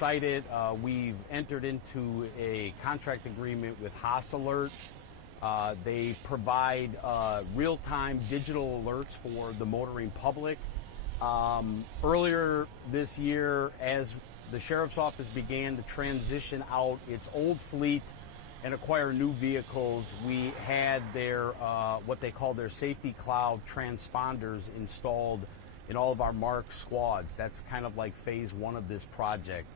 excited. We've entered into a contract agreement with HOS Alert. They provide real-time digital alerts for the motoring public. Earlier this year, as the Sheriff's Office began to transition out its old fleet and acquire new vehicles, we had their what they call their safety cloud transponders installed in all of our marked squads. That's kind of like phase one of this project.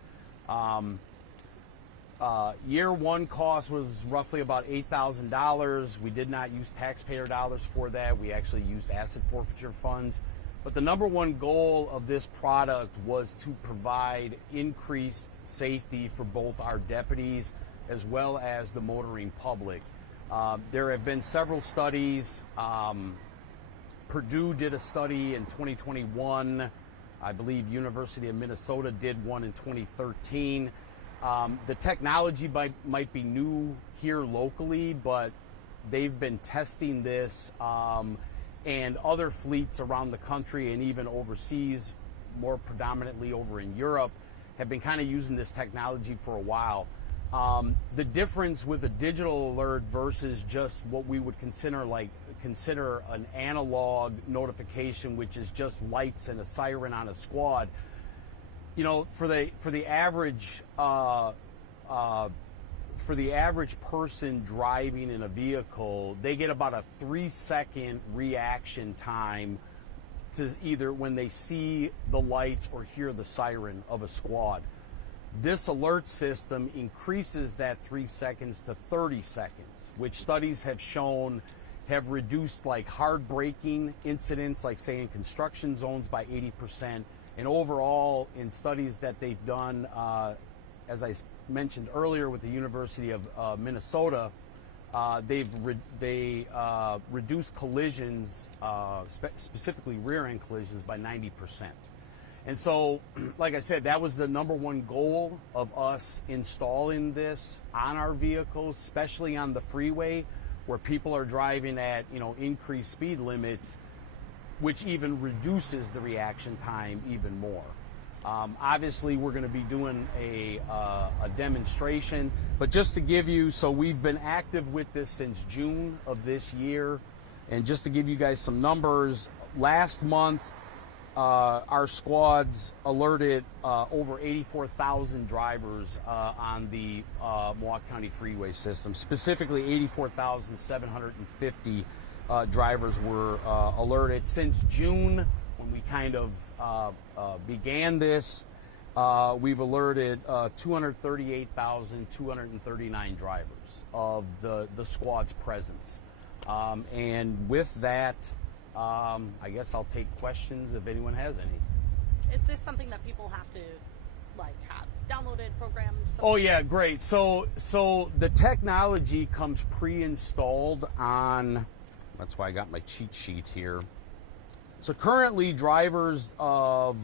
Year one cost was roughly about $8,000. We did not use taxpayer dollars for that. We actually used asset forfeiture funds. But the number one goal of this product was to provide increased safety for both our deputies as well as the motoring public. There have been several studies. Purdue did a study in 2021. I believe University of Minnesota did one in 2013. The technology might be new here locally, but they've been testing this, and other fleets around the country and even overseas, more predominantly over in Europe, have been kind of using this technology for a while. The difference with a digital alert versus just what we would consider an analog notification, which is just lights and a siren on a squad. You know, for the average person driving in a vehicle, they get about a 3-second reaction time to either when they see the lights or hear the siren of a squad. This alert system increases that 3 seconds to 30 seconds, which studies have shown have reduced like hard braking incidents, like say in construction zones, by 80%. And overall, in studies that they've done, as I mentioned earlier with the University of Minnesota, they reduced collisions, specifically rear-end collisions, by 90%. And so, like I said, that was the number one goal of us installing this on our vehicles, especially on the freeway where people are driving at, you know, increased speed limits, which even reduces the reaction time even more. Obviously, we're going to be doing a demonstration, but just to give you, so we've been active with this since June of this year, and just to give you guys some numbers, last month our squads alerted over 84,000 drivers on the Milwaukee County freeway system. Specifically, 84,750 drivers were alerted. Since June, when we kind of began this, we've alerted 238,239 drivers of the squad's presence. And with that, I guess I'll take questions if anyone has any. Is this something that people have to like have downloaded, programmed? Oh yeah, great. So the technology comes pre-installed on, that's why I got my cheat sheet here. So currently drivers of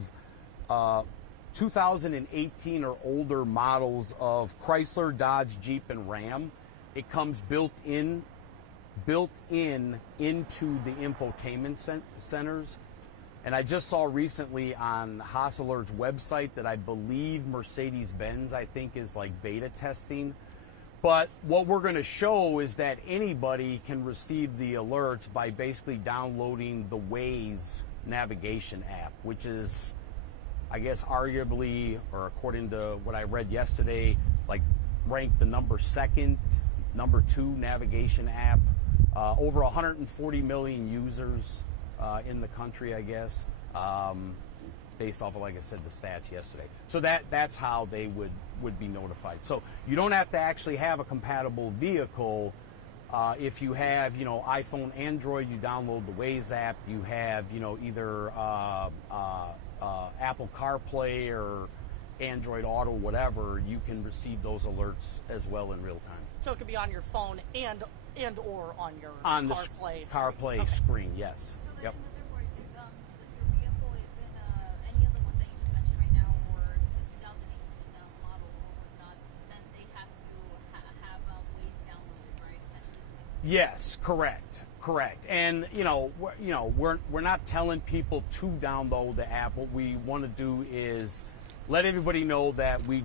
2018 or older models of Chrysler, Dodge, Jeep, and Ram, it comes built in into the infotainment centers. And I just saw recently on HOS Alert's website that I believe Mercedes-Benz, I think, is like beta testing. But what we're going to show is that anybody can receive the alerts by basically downloading the Waze navigation app, which is, I guess, arguably, or according to what I read yesterday, like ranked the number 2 navigation app. Over 140 million users in the country, I guess, based off of, like I said, the stats yesterday. So that's how they would be notified. So you don't have to actually have a compatible vehicle. If you have, you know, iPhone, Android, you download the Waze app. You have, you know, either Apple CarPlay or Android Auto, whatever, you can receive those alerts as well in real time. So it could be on your phone and or on your CarPlay screen, yes. So then, in other words, if your vehicle is in any of the ones that you just mentioned right now, or the 2018 model or whatnot, then they have to have Waze downloaded, right? Essentially. Yes, correct. And we're not telling people to download the app. What we want to do is let everybody know that we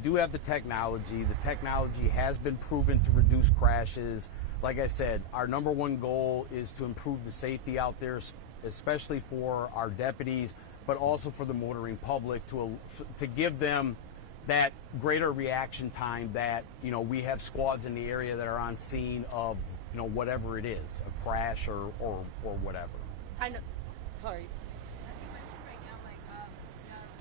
do have the technology. The technology has been proven to reduce crashes. Like I said, our number one goal is to improve the safety out there, especially for our deputies, but also for the motoring public, to give them that greater reaction time that, you know, we have squads in the area that are on scene of, you know, whatever it is, a crash or whatever. I know. Sorry. As you mentioned right now, like,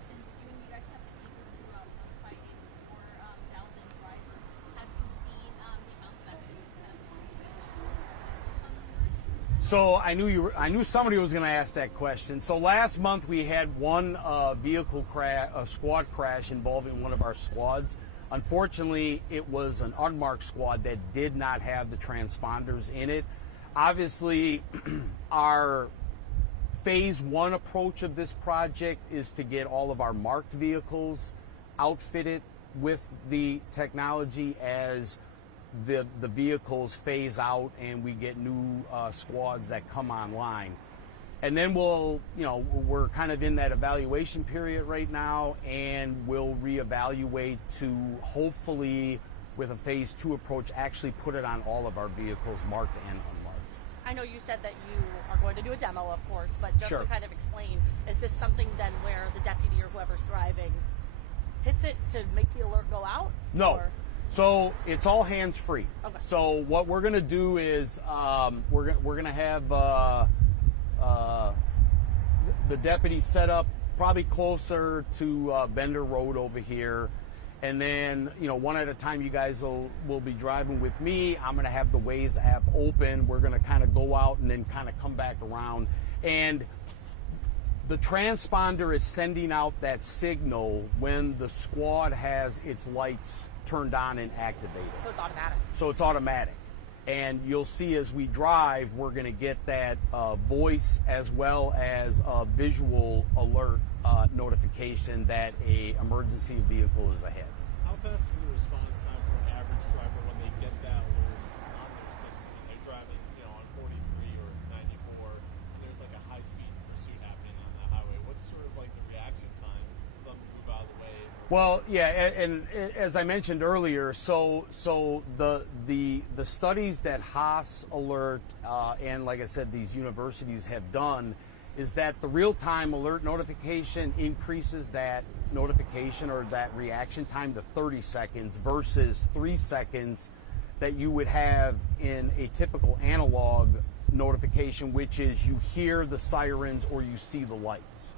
since you guys have been able to notify 84,000 drivers, have you seen the amount of accidents have increased based on numbers? So I knew somebody was going to ask that question. So last month we had one vehicle crash, a squad crash involving one of our squads. Unfortunately, it was an unmarked squad that did not have the transponders in it. Obviously, our phase one approach of this project is to get all of our marked vehicles outfitted with the technology as the vehicles phase out and we get new squads that come online. And then we're kind of in that evaluation period right now, and we'll reevaluate to hopefully, with a phase two approach, actually put it on all of our vehicles, marked and unmarked. I know you said that you are going to do a demo, of course, but just Sure. to kind of explain, is this something then where the deputy or whoever's driving hits it to make the alert go out? No. Or? So it's all hands free. Okay. So what we're going to do is we're going to have the deputy set up probably closer to Bender Road over here. And then, you know, one at a time, you guys will be driving with me. I'm going to have the Waze app open. We're going to kind of go out and then kind of come back around. And the transponder is sending out that signal when the squad has its lights turned on and activated. So it's automatic. So it's automatic. And you'll see as we drive, we're going to get that voice as well as a visual alert notification that a emergency vehicle is ahead. How fast is the response time for an average driver when they get that alert on their system and they're driving, you know, on 43 or 94? There's like a high-speed pursuit happening on the highway. What's sort of like the reaction time for them to move out of the way? Well, yeah, and as I mentioned earlier, so the studies that HAAS Alert and, like I said, these universities have done is that the real-time alert notification increases that notification or that reaction time to 30 seconds versus 3 seconds that you would have in a typical analog notification, which is you hear the sirens or you see the lights,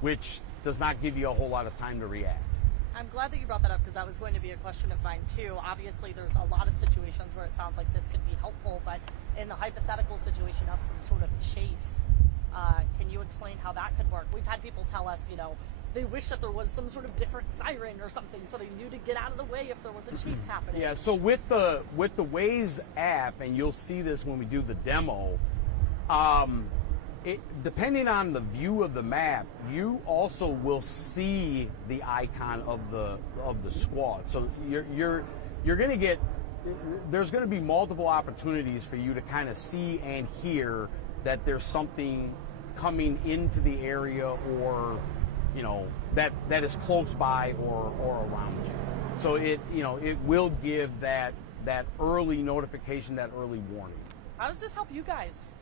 which does not give you a whole lot of time to react. I'm glad that you brought that up because that was going to be a question of mine too. Obviously, there's a lot of situations where it sounds like this could be helpful, but in the hypothetical situation of some sort of chase, can you explain how that could work? We've had people tell us, you know, they wish that there was some sort of different siren or something so they knew to get out of the way if there was a chase happening. Yeah, so with the Waze app, and you'll see this when we do the demo, depending on the view of the map, you also will see the icon of the squad. So you're going to get, there's going to be multiple opportunities for you to kind of see and hear that there's something coming into the area, or you know that is close by or around you. So it will give that early notification, that early warning. How does this help you guys?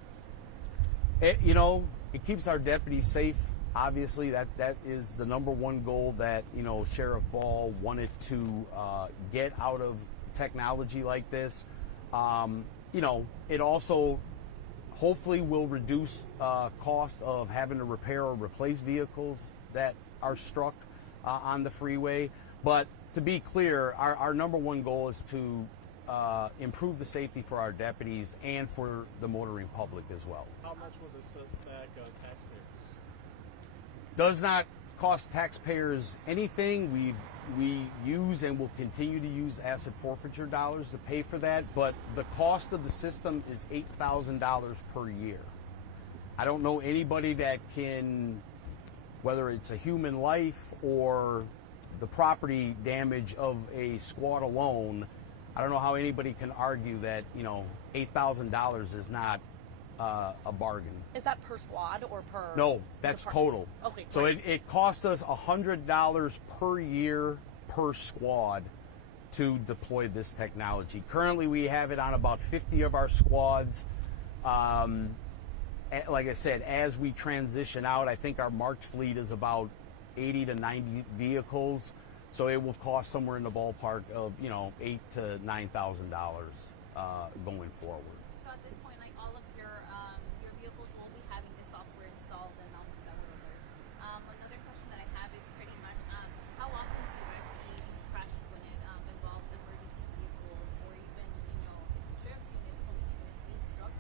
It keeps our deputies safe. Obviously, that is the number one goal that, Sheriff Ball wanted to get out of technology like this. It also hopefully will reduce cost of having to repair or replace vehicles that are struck on the freeway. But to be clear, our number one goal is to improve the safety for our deputies and for the motoring public as well. How much will this set back taxpayers? Does not cost taxpayers anything. We use and will continue to use asset forfeiture dollars to pay for that, but the cost of the system is $8,000 per year. I don't know anybody that can, whether it's a human life or the property damage of a squad alone, I don't know how anybody can argue that, $8,000 is not a bargain. Is that per squad or per? No, that's department? total. Okay. So great. it costs us $100 per year per squad to deploy this technology. Currently, we have it on about 50 of our squads. Like I said, as we transition out, I think our marked fleet is about 80 to 90 vehicles. So it will cost somewhere in the ballpark of, $8,000 to $9,000 going forward. So at this point, like all of your vehicles won't be having this software installed, and obviously that would alert. Another question that I have is pretty much how often do you guys see these crashes when it involves emergency vehicles or even sheriff's units, police units being struck?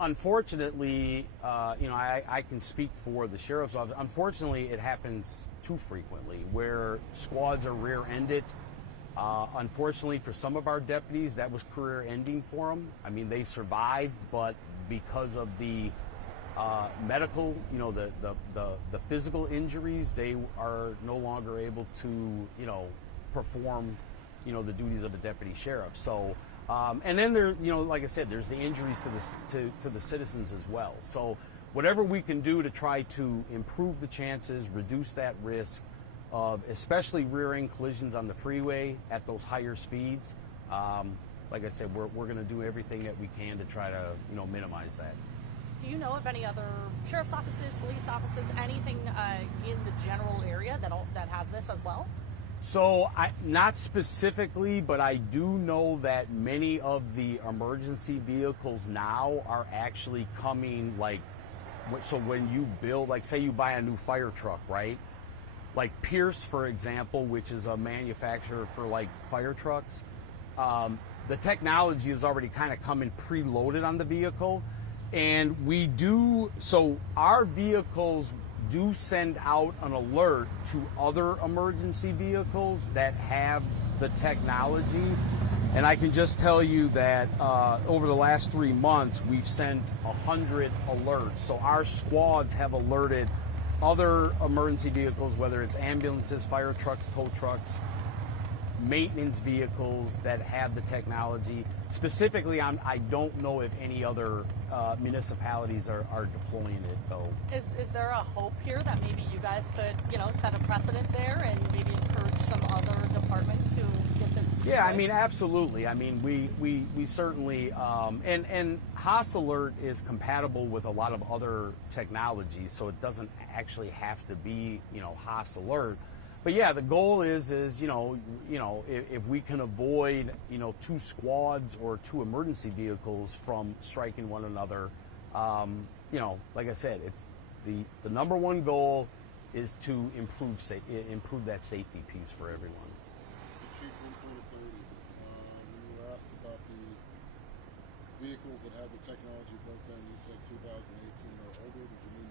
Unfortunately, I can speak for the sheriff's office. Unfortunately, it happens too frequently where squads are rear-ended. Unfortunately, for some of our deputies, that was career-ending for them. I mean, they survived, but because of the medical, the physical injuries, they are no longer able to, perform, the duties of a deputy sheriff. So. And then there, like I said, there's the injuries to the citizens as well. So whatever we can do to try to improve the chances, reduce that risk of especially rear-end collisions on the freeway at those higher speeds, like I said, we're going to do everything that we can to try to minimize that. Do you know of any other sheriff's offices, police offices, anything in the general area that has this as well? So, not specifically, but I do know that many of the emergency vehicles now are actually coming, so when you build, say you buy a new fire truck, right? Like Pierce, for example, which is a manufacturer for fire trucks, the technology is already kind of coming preloaded on the vehicle. And so our vehicles do send out an alert to other emergency vehicles that have the technology. And I can just tell you that over the last 3 months, we've sent 100 alerts. So our squads have alerted other emergency vehicles, whether it's ambulances, fire trucks, tow trucks, maintenance vehicles that have the technology. Specifically, I don't know if any other municipalities are deploying it, though. Is there a hope here that maybe you guys could, set a precedent there and maybe encourage some other departments to get this? Yeah, absolutely. We certainly, and HOS Alert is compatible with a lot of other technologies, so it doesn't actually have to be, HOS Alert. But yeah, the goal is if we can avoid 2 squads or 2 emergency vehicles from striking one another, like I said, it's the number one goal is to improve that safety piece for everyone. Chief, one point of clarity. You were asked about the vehicles that have the technology built in. You said 2018 or older. Did you mean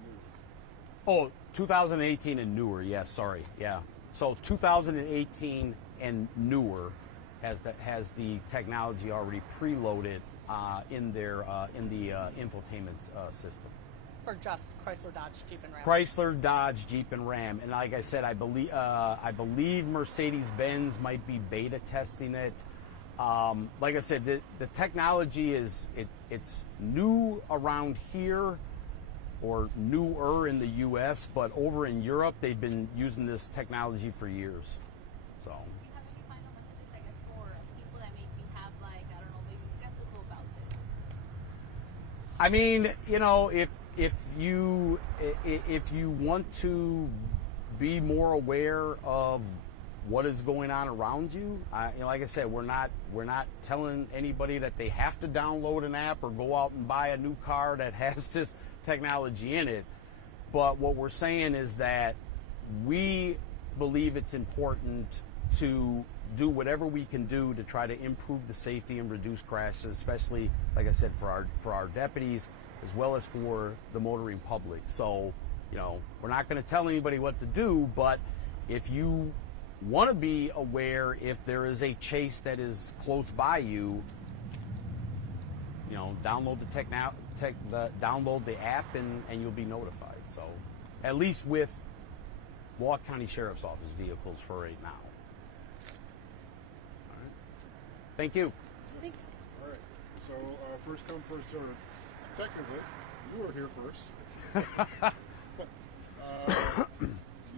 newer? Oh, 2018 and newer. Yes, sorry. Yeah. So 2018 and newer has the technology already preloaded in the infotainment system. For just Chrysler, Dodge, Jeep, and Ram. Chrysler, Dodge, Jeep, and Ram. And like I said, I believe Mercedes-Benz might be beta testing it. Like I said, the technology it's new around here, or newer in the U.S., but over in Europe, they've been using this technology for years. So. Do you have any final messages, I guess, for people that maybe have, maybe skeptical about this? If you want to be more aware of what is going on around you, like I said, we're not telling anybody that they have to download an app or go out and buy a new car that has this technology in it. But what we're saying is that we believe it's important to do whatever we can do to try to improve the safety and reduce crashes, especially, like I said, for our deputies as well as for the motoring public. So, we're not going to tell anybody what to do, but if you want to be aware if there is a chase that is close by you, download download the app and you'll be notified. So, at least with Milwaukee County Sheriff's Office vehicles for right now. All right. Thank you. Thanks. All right. So first come, first served. Technically, you were here first.